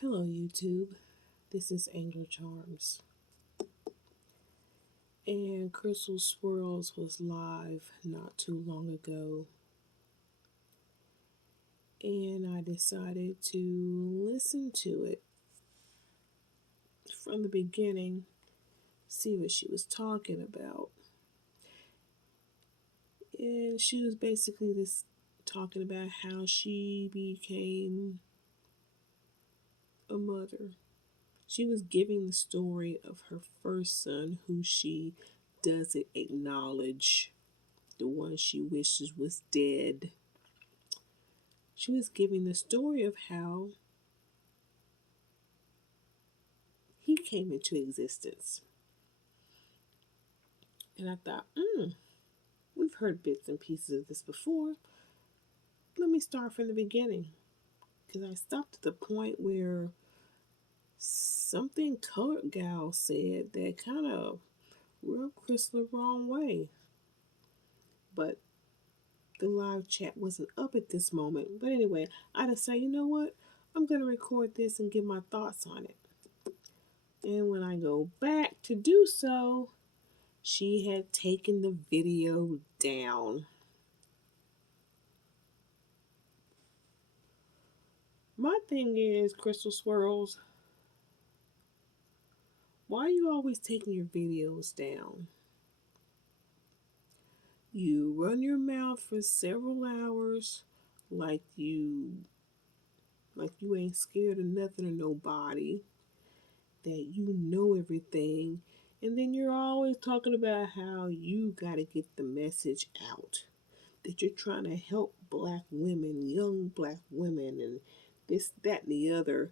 Hello, YouTube. This is Angel Charms. And Crystal Swirlz was live not too long ago. And I decided to listen to it from the beginning, see what she was talking about. And she was basically just talking about how she became a mother. She was giving the story of her first son, who she doesn't acknowledge, the one she wishes was dead. She was giving the story of how he came into existence. And I thought, we've heard bits and pieces of this before. Let me start from the beginning. Because I stopped at the point where something Colored Gal said that kind of rubbed Crystal the wrong way. But the live chat wasn't up at this moment. But anyway, I decided, you know what? I'm going to record this and give my thoughts on it. And when I go back to do so, she had taken the video down. My thing is, Crystal Swirlz, why are you always taking your videos down? You run your mouth for several hours like you ain't scared of nothing or nobody, that you know everything, and then you're always talking about how you gotta get the message out, that you're trying to help black women, young black women, and this, that, and the other.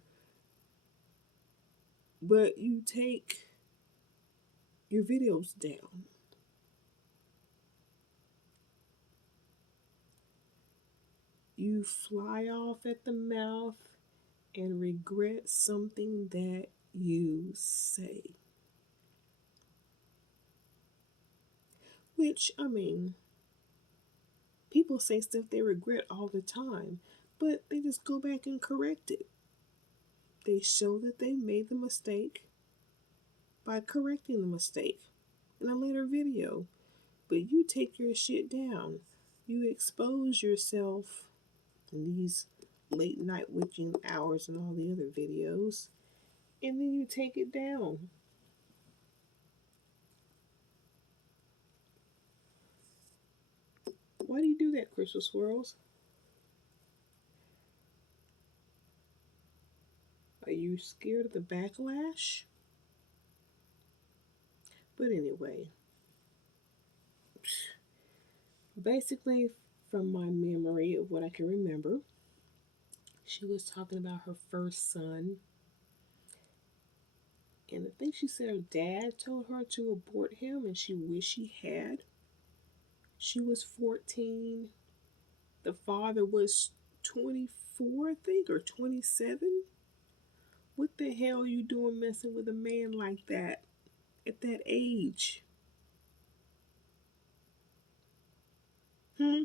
But you take your videos down. You fly off at the mouth and regret something that you say. Which, I mean, people say stuff they regret all the time, but they just go back and correct it. They show that they made the mistake by correcting the mistake in a later video. But you take your shit down. You expose yourself in these late night witching hours and all the other videos, and then you take it down. Why do you do that, Crystal Swirlz? Are you scared of the backlash? But anyway, basically, from my memory of what I can remember, she was talking about her first son. And I think she said her dad told her to abort him and she wished she had. She was 14. The father was 24, I think, or 27. What the hell are you doing messing with a man like that at that age? Hmm?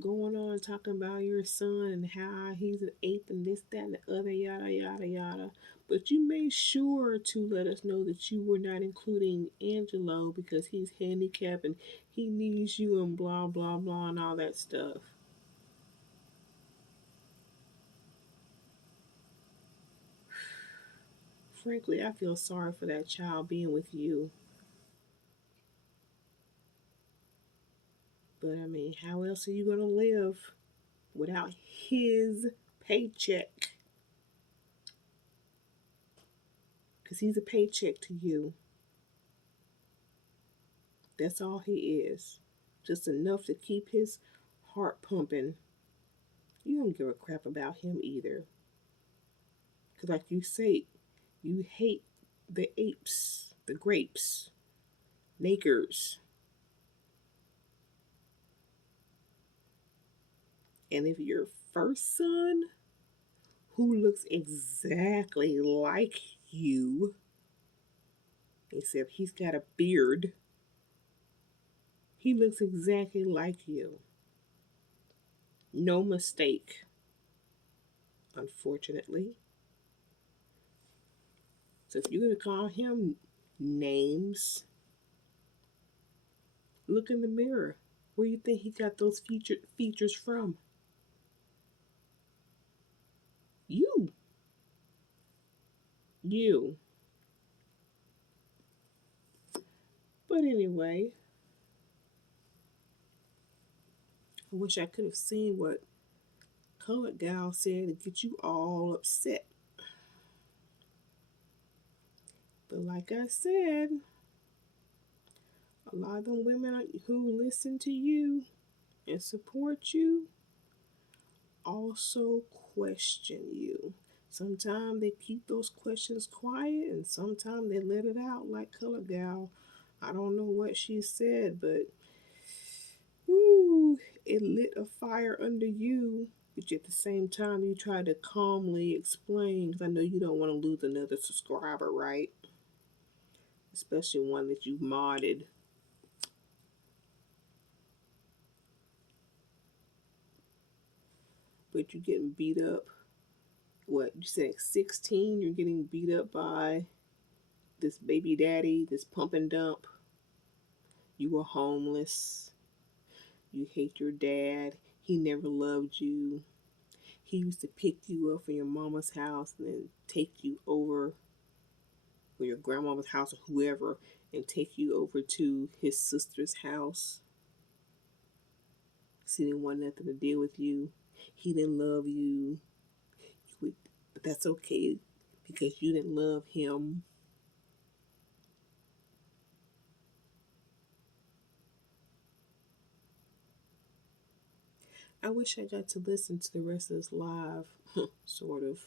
Going on talking about your son and how he's an eighth and this, that, and the other, yada, yada, yada. But you made sure to let us know that you were not including Angelo because he's handicapped and he needs you and blah, blah, blah, and all that stuff. Frankly, I feel sorry for that child being with you. But I mean, how else are you going to live without his paycheck? Because he's a paycheck to you. That's all he is. Just enough to keep his heart pumping. You don't give a crap about him either. Because, like you say, you hate the apes, the grapes, nakers. And if your first son, who looks exactly like you, except he's got a beard, He looks exactly like you. No mistake, unfortunately. So if you're going to call him names, look in the mirror. Where you think he got those features from? You. You. But anyway, I wish I could have seen what Colored Gal said to get you all upset. But like I said, a lot of them women who listen to you and support you also question you. Sometimes they keep those questions quiet and sometimes they let it out like Color Gal. I don't know what she said, but ooh, it lit a fire under you. But at the same time, you try to calmly explain because I know you don't want to lose another subscriber, right? Especially one that you've modded. But you're getting beat up. What you said, 16? You're getting beat up by this baby daddy, this pump and dump. You were homeless. You hate your dad. He never loved you. He used to pick you up from your mama's house and then take you over, or your grandmama's house or whoever, and take you over to his sister's house. He didn't want nothing to deal with you. He didn't love you. But that's okay because you didn't love him. I wish I got to listen to the rest of this live, sort of.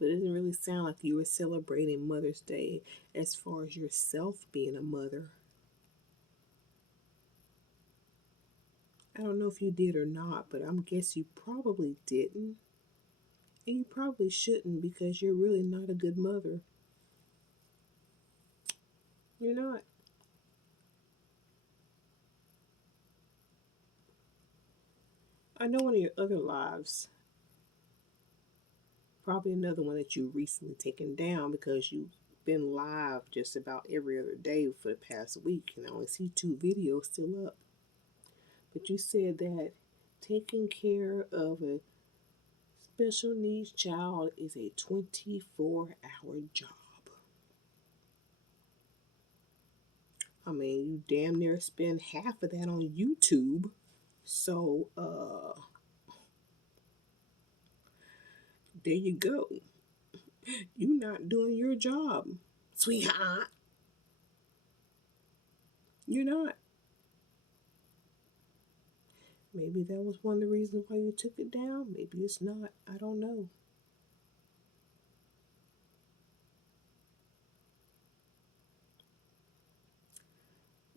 But it didn't really sound like you were celebrating Mother's Day as far as yourself being a mother. I don't know if you did or not, but I'm guess you probably didn't. And you probably shouldn't because you're really not a good mother. You're not. I know one of your other lives, probably another one that you recently taken down because you've been live just about every other day for the past week, and I only see 2 videos still up. But you said that taking care of a special needs child is a 24-hour job. I mean, you damn near spend half of that on YouTube. So, there you go. You're not doing your job, sweetheart. You're not. Maybe that was one of the reasons why you took it down. Maybe it's not. I don't know.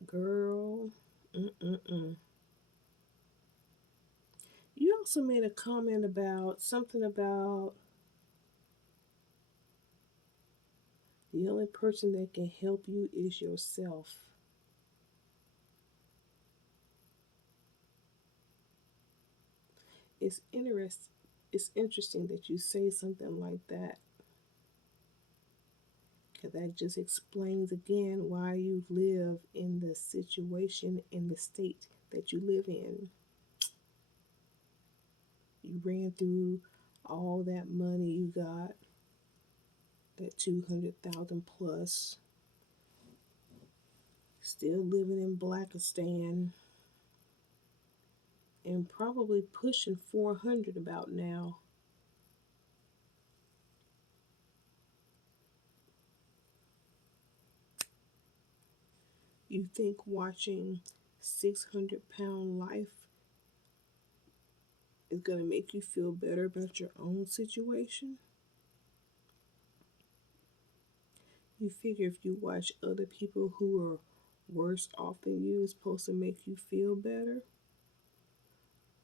Girl, mm-mm-mm. You also made a comment about something about the only person that can help you is yourself. It's interest. It's interesting that you say something like that. Because that just explains again why you live in the situation in the state that you live in. You ran through all that money you got, that 200,000 plus, still living in Blackistan, and probably pushing 400 about now. You think watching 600-pound life is going to make you feel better about your own situation? You figure if you watch other people who are worse off than you, it's supposed to make you feel better?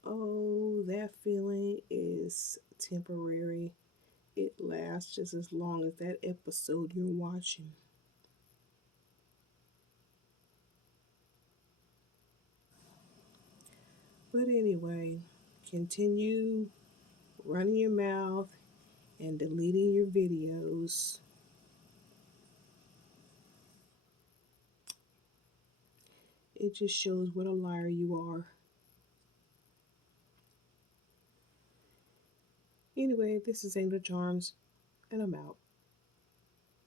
Oh, that feeling is temporary. It lasts just as long as that episode you're watching. But anyway, continue running your mouth and deleting your videos. It just shows what a liar you are. Anyway, this is Angel Charms, and I'm out.